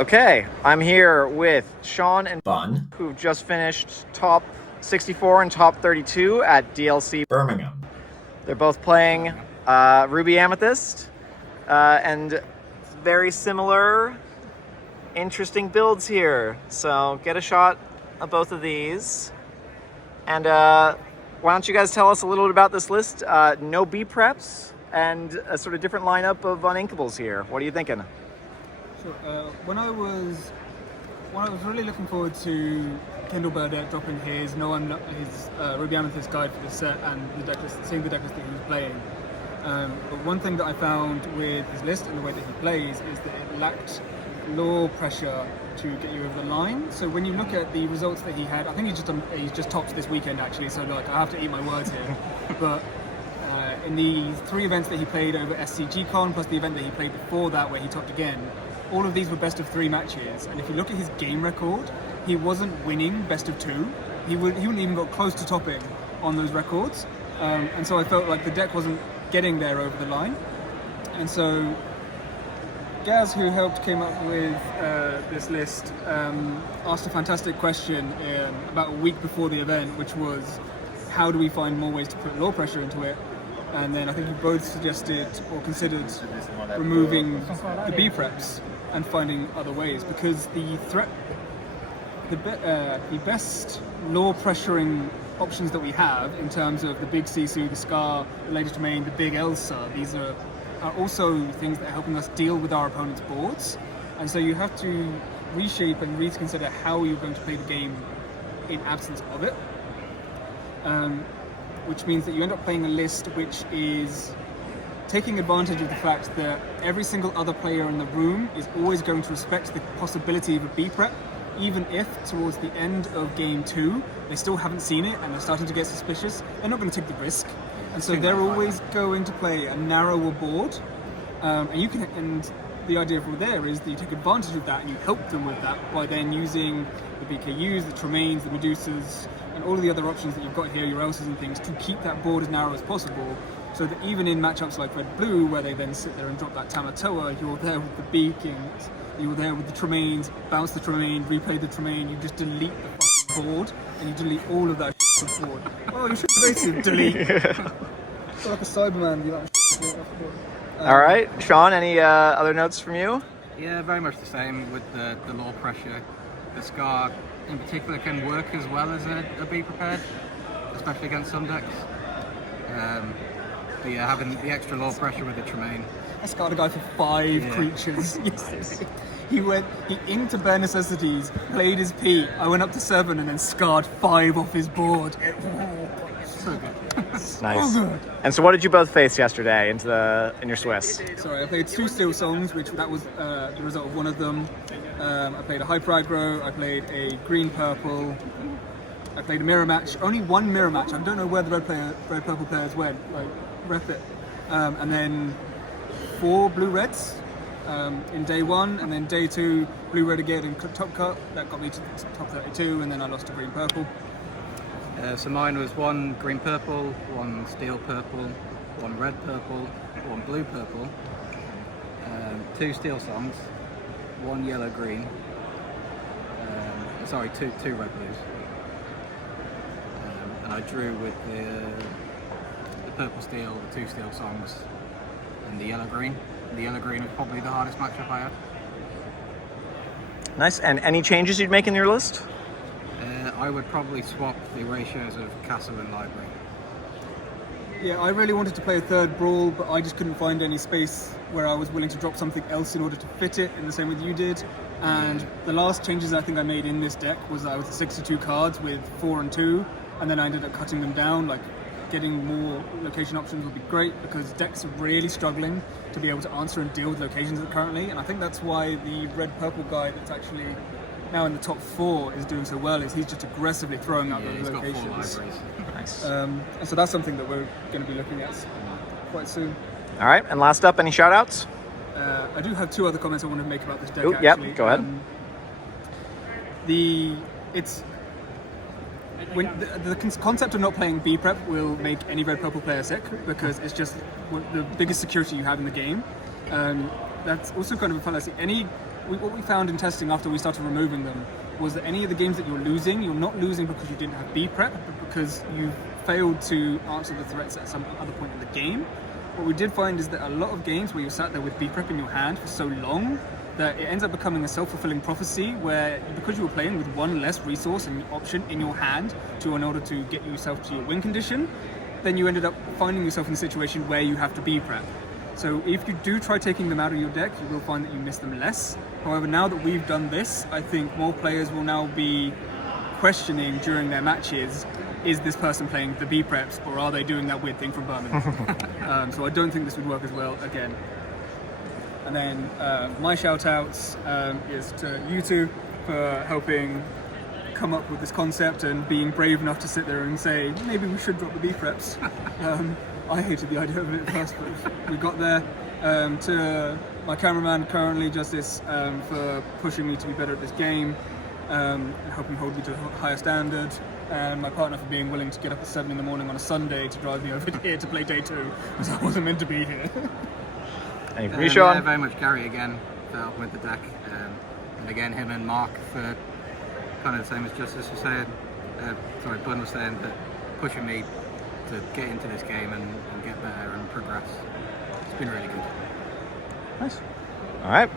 Okay, I'm here with Sean and Bunn, who've just finished top 64 and top 32 at DLC Birmingham. They're both playing Ruby Amethyst, and very similar, interesting builds here. So get a shot of both of these. And why don't you guys tell us a little bit about this list? No B preps and a sort of different lineup of uninkables here. What are you thinking? Sure. When I was really looking forward to Kendall Burdett dropping his Ruby Amethyst guide for the set and seeing the deck list that he was playing. But one thing that I found with his list and the way that he plays is that it lacked lore pressure to get you over the line. So when you look at the results that he had, I think he's just topped this weekend actually. So like I have to eat my words here, but. In the 3 events that he played over SCGCon, plus the event that he played before that where he topped again, all of these were best of 3 matches. And if you look at his game record, he wasn't winning best of 2. He wouldn't even got close to topping on those records. And so I felt like the deck wasn't getting there over the line. And so Gaz, who came up with this list, asked a fantastic question about a week before the event, which was, how do we find more ways to put lore pressure into it? And then I think you both suggested or considered removing the B preps and finding other ways, because the best lore pressuring options that we have in terms of the big Sisu, the Scar, the Lady Tremaine, the big Elsa, these are also things that are helping us deal with our opponent's boards. And so you have to reshape and reconsider how you're going to play the game in absence of it. Which means that you end up playing a list which is taking advantage of the fact that every single other player in the room is always going to respect the possibility of a B prep, even if towards the end of game 2 they still haven't seen it and they're starting to get suspicious. They're not going to take the risk, and so they're always going to play a narrower board. And the idea from there is that you take advantage of that and you help them with that by then using the BKUs, the Tremaines, the Medusas, and all of the other options that you've got here, your Elsas and things, to keep that board as narrow as possible, so that even in matchups like Red-Blue, where they then sit there and drop that Tamatoa, you're there with the Beacons, you're there with the Tremaines, bounce the Tremaine, replay the Tremaine, you just delete the fucking board, and you delete all of that shit off the board. Oh, you should basically delete. It's like a Cyberman, you like shit off the board. All right, Sean, any other notes from you? Yeah, very much the same with the lore pressure. The Scar in particular can work as well as a be prepared, especially against some decks. But yeah, having the extra lore pressure with the Tremaine. I scarred a guy for 5 creatures. He inked a bare necessities, played his P. I went up to 7 and then scarred 5 off his board. So good. Nice. So good. And so what did you both face yesterday in your Swiss? Sorry, I played 2 Steel Songs, that was the result of one of them. I played a Hyper Aggro, I played a Green Purple, I played a mirror match. Only 1 mirror match. I don't know where the red purple players went. Like, rep it. And then 4 blue reds in day 1, and then day 2 blue red again in top cut. That got me to top 32, and then I lost to green purple. So mine was 1 green purple, 1 steel purple, 1 red purple, 1 blue purple, 2 steel songs, 1 yellow green, 2 red blues, and I drew with the purple steel, the 2 steel songs, and the yellow green. The yellow green was probably the hardest matchup I had. Nice. And any changes you'd make in your list? I would probably swap the ratios of castle and library. Yeah, I really wanted to play a 3rd brawl, but I just couldn't find any space where I was willing to drop something else in order to fit it, in the same way that you did. And the last changes I think I made in this deck was that I was at 62 cards with 4 and 2, and then I ended up cutting them down. Like, getting more location options would be great, because decks are really struggling to be able to answer and deal with locations currently, and I think that's why the red-purple guy that's actually now in the top 4 is doing so well, is he's just aggressively throwing out those locations. Got 4 libraries. Nice. And so that's something that we're going to be looking at quite soon. All right, and last up, any shout outs? I do have 2 other comments I want to make about this deck. Ooh, actually. Yep, go ahead. The concept of not playing B prep will make any red purple player sick, because it's just the biggest security you have in the game. That's also kind of a fallacy. what we found in testing after we started removing them was that any of the games that you're not losing because you didn't have B prep, but because you failed to answer the threats at some other point in the game. What we did find is that a lot of games where you sat there with B prep in your hand for so long that it ends up becoming a self-fulfilling prophecy where, because you were playing with one less resource and option in your hand in order to get yourself to your win condition, then you ended up finding yourself in a situation where you have to B prep. So if you do try taking them out of your deck, you will find that you miss them less. However, now that we've done this, I think more players will now be questioning during their matches, is this person playing the B preps or are they doing that weird thing from Birmingham? So I don't think this would work as well again. And then my shout outs is to you two for helping come up with this concept and being brave enough to sit there and say, maybe we should drop the B preps. I hated the idea of it at first, but we got there. To my cameraman currently, Justice, for pushing me to be better at this game, and helping hold me to a higher standard, and my partner for being willing to get up at 7 in the morning on a Sunday to drive me over here to play day 2, because I wasn't meant to be here. Thank you, Sean. Yeah, very much Gary again for helping with the deck, and again him and Mark for kind of the same as Justice was saying. Bunneh was saying that pushing me to get into this game and get better and progress. It's been really good. Nice. All right.